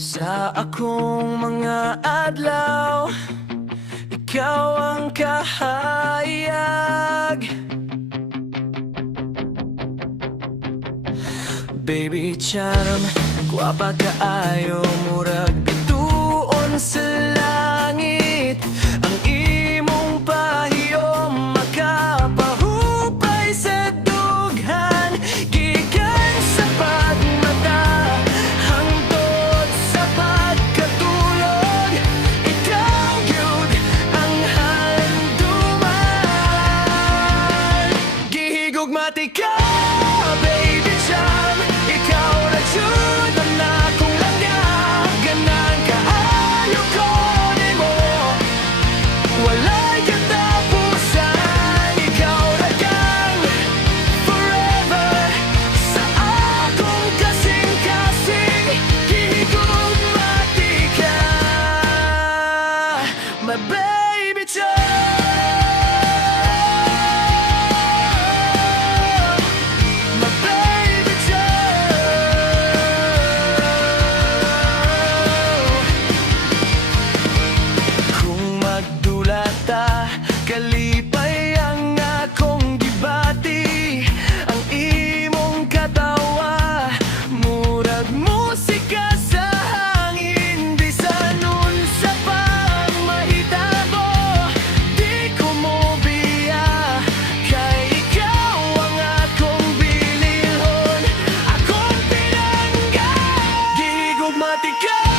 Sa akong mga adlaw, ikaw ang kahayag. Baby charm, guwapa kaayo, murag bituon sa langit. Ang imong pahiyom makapahupay sa dughan, gikan sa pagmata hangtod sa pagkatulog. Ikaw gyud ang handuman, gihigugmati ka, baby charm. Ikaw na jud ang akong langya, ganang kaayo ko nimo, walay katapusan. Ikaw na kang forever sa akong kasing-kasing, gihigugmati ka, my baby charm. Kalipay ang akong gibati, ang imong katawa murag musika sa hangin. Bisan unsa pang mahitabo, di ko mobiya, kay ikaw ang akong bilihon, akong pinangga, gihigugmati ka.